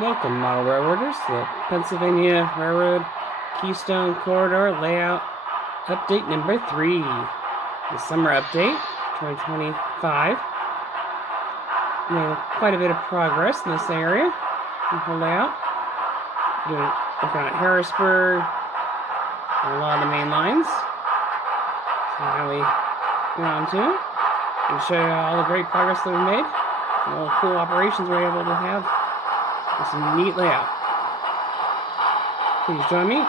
Welcome, model railroaders, to the Pennsylvania Railroad Keystone Corridor Layout Update number 3. The summer update, 2025. We made quite a bit of progress in this area, in the layout. Working on Harrisburg, and a lot of the main lines. So now we go on to and show you all the great progress that we made, and all the cool operations we're able to have. It's a neat layout. Please join me,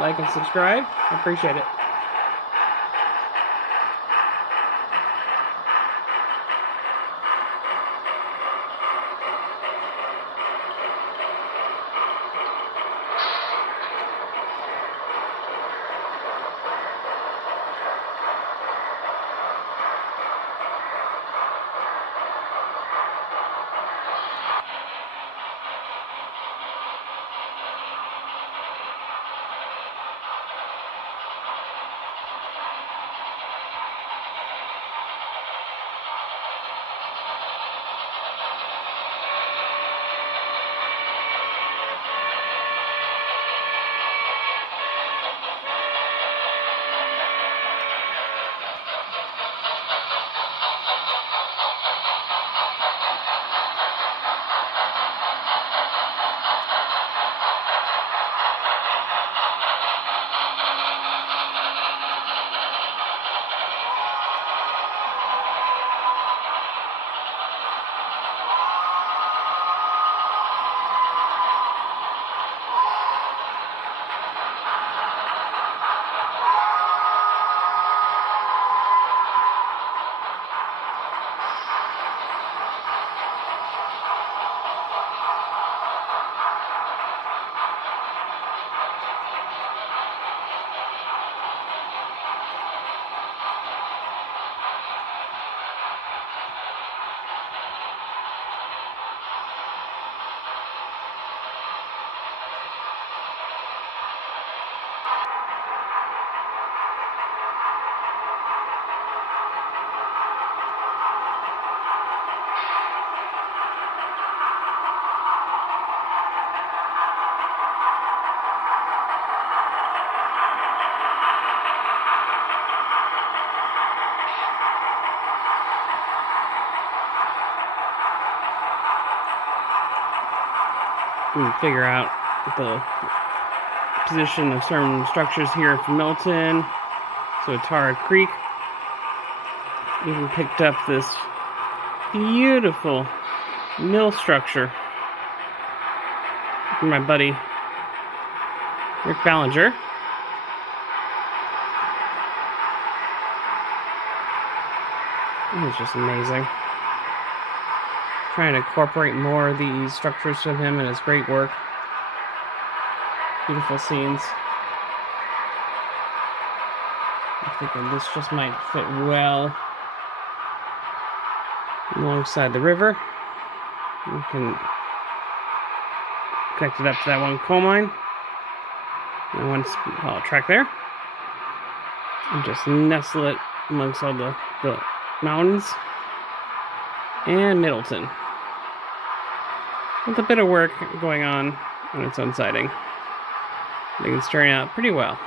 like and subscribe. I appreciate it. Figure out the position of certain structures here from Milton. So Tara Creek. Even picked up this beautiful mill structure from my buddy Rick Ballinger. It was just amazing. Trying to incorporate more of these structures from him and his great work. Beautiful scenes. I'm thinking this just might fit well alongside the river. We can connect it up to that one coal mine and one track there, and just nestle it amongst all the mountains and Middleton, with a bit of work going on its own siding. I think it's turning out pretty well.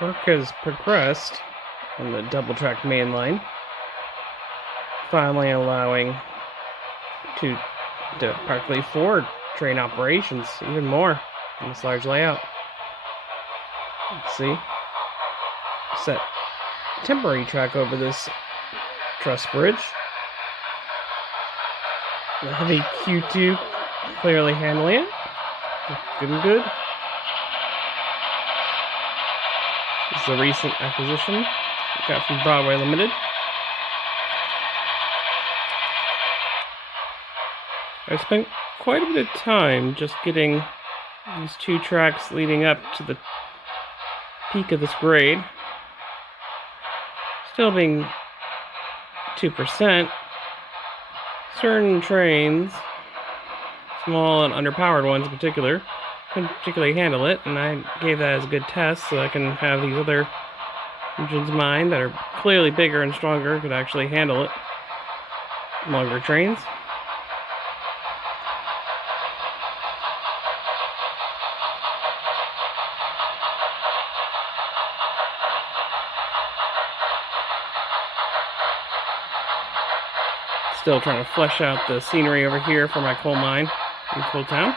Work has progressed on the double track main line, finally allowing to practically 4 train operations, even more on this large layout. Let's see. Set temporary track over this truss bridge. The heavy Q2 clearly handling it. Good and good. This is a recent acquisition got from Broadway Limited. I spent quite a bit of time just getting these 2 tracks leading up to the peak of this grade. Still being 2%, certain trains, small and underpowered ones in particular, couldn't particularly handle it, and I gave that as a good test so I can have these other engines of mine that are clearly bigger and stronger could actually handle it. longer trains. Still trying to flesh out the scenery over here for my coal mine in Coal Town.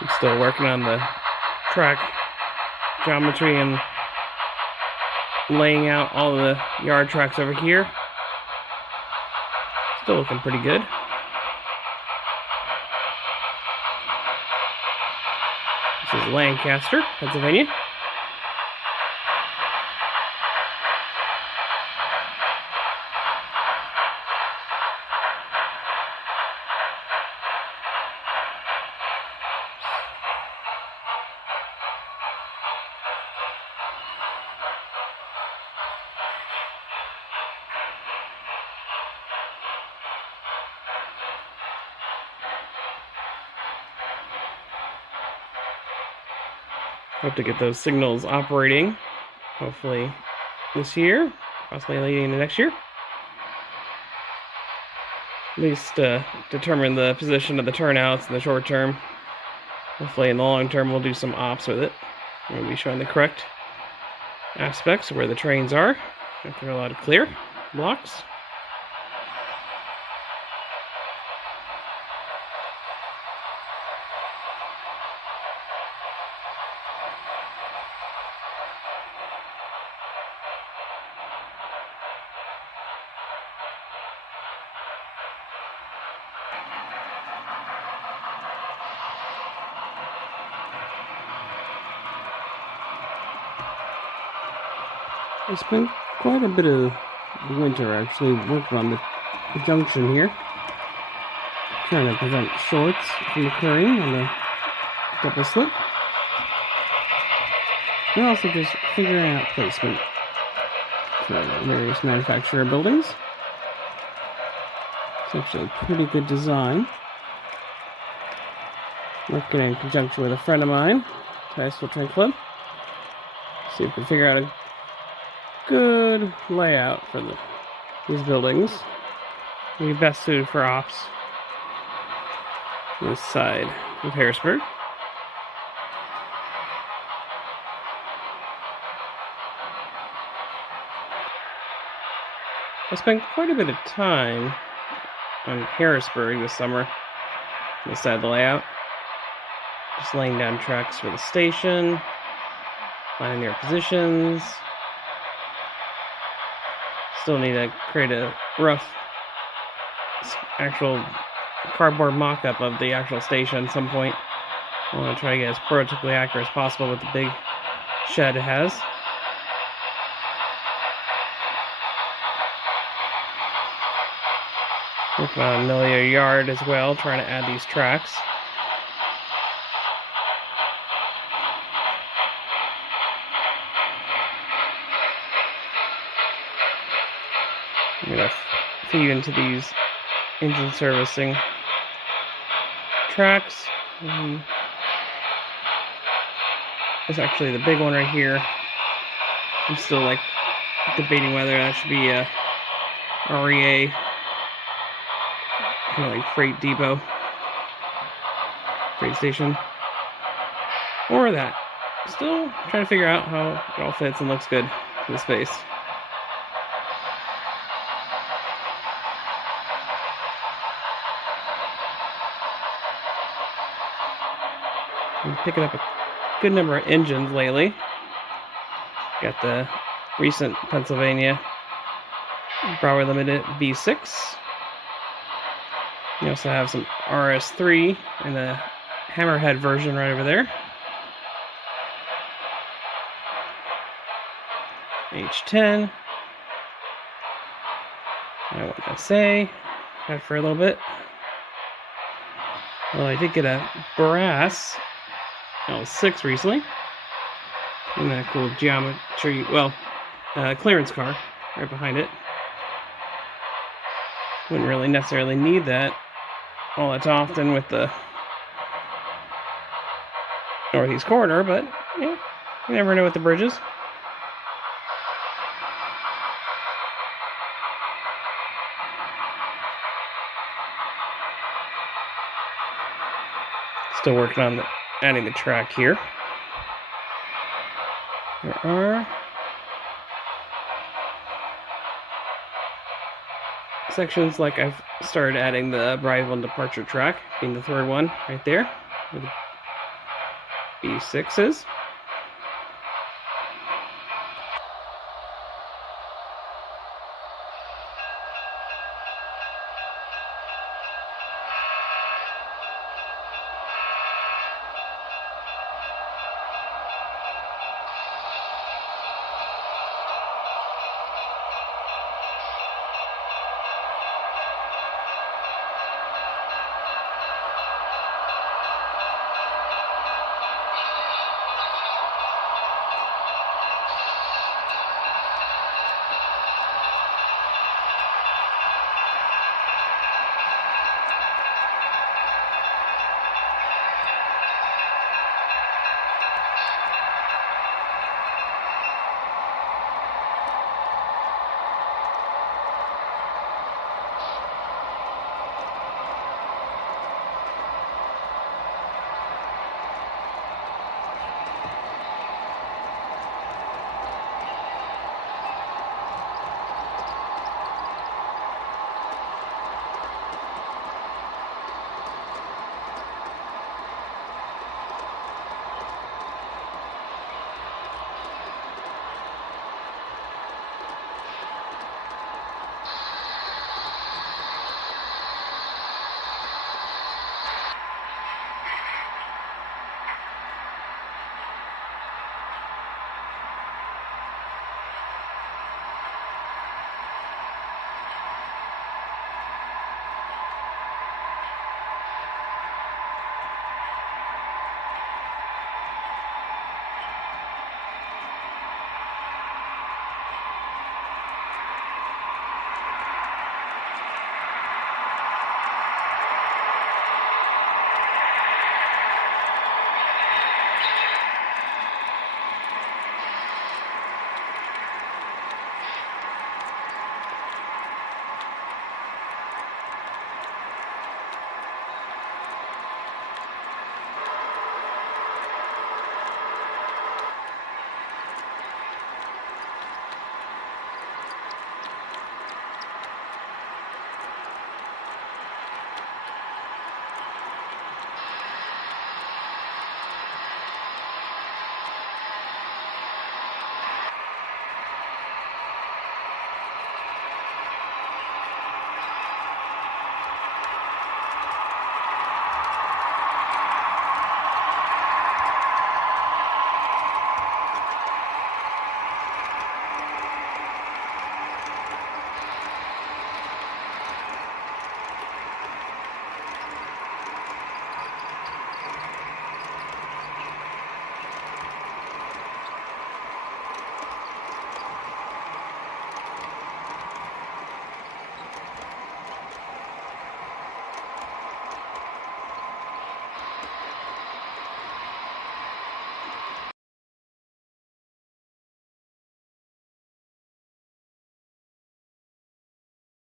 I'm still working on the track geometry and laying out all the yard tracks over here. Still looking pretty good. This is Lancaster, Pennsylvania. Hope to get those signals operating, hopefully this year, possibly late into next year. At least determine the position of the turnouts in the short term. Hopefully in the long term we'll do some ops with it. We'll be showing the correct aspects of where the trains are. After a lot of clear blocks. I spent quite a bit of the winter actually working on the junction here, trying to prevent shorts from occurring on the double slip, and also just figuring out placement for various manufacturer buildings. It's actually a pretty good design. Working in conjunction with a friend of mine, Harrisburg Train Club. See if we can figure out a good layout for these buildings. Be best suited for ops. This side of Harrisburg. I spent quite a bit of time on Harrisburg this summer, on this side of the layout. Just laying down tracks for the station, finding their positions. Still need to create a rough actual cardboard mock-up of the actual station at some point. I want to try to get as prototypically accurate as possible with the big shed it has. Working on Amelia Yard as well, trying to add these tracks. I'm going to feed into these engine servicing tracks. There's actually the big one right here. I'm still debating whether that should be a REA, kind of like freight depot, freight station, or that. Still trying to figure out how it all fits and looks good in the space. I'm picking up a good number of engines lately. Got the recent Pennsylvania Broadway Limited V6. You also have some RS3 and the Hammerhead version right over there. H10. I want to say, had for a little bit. Well, I did get a brass L6 recently. And that cool geometry, clearance car right behind it. Wouldn't really necessarily need that all that often with the Northeast Corridor, but yeah, you never know with the bridges. Still working on adding the track here. There are sections like I've started adding the arrival and departure track, being the third one right there, with the B6s.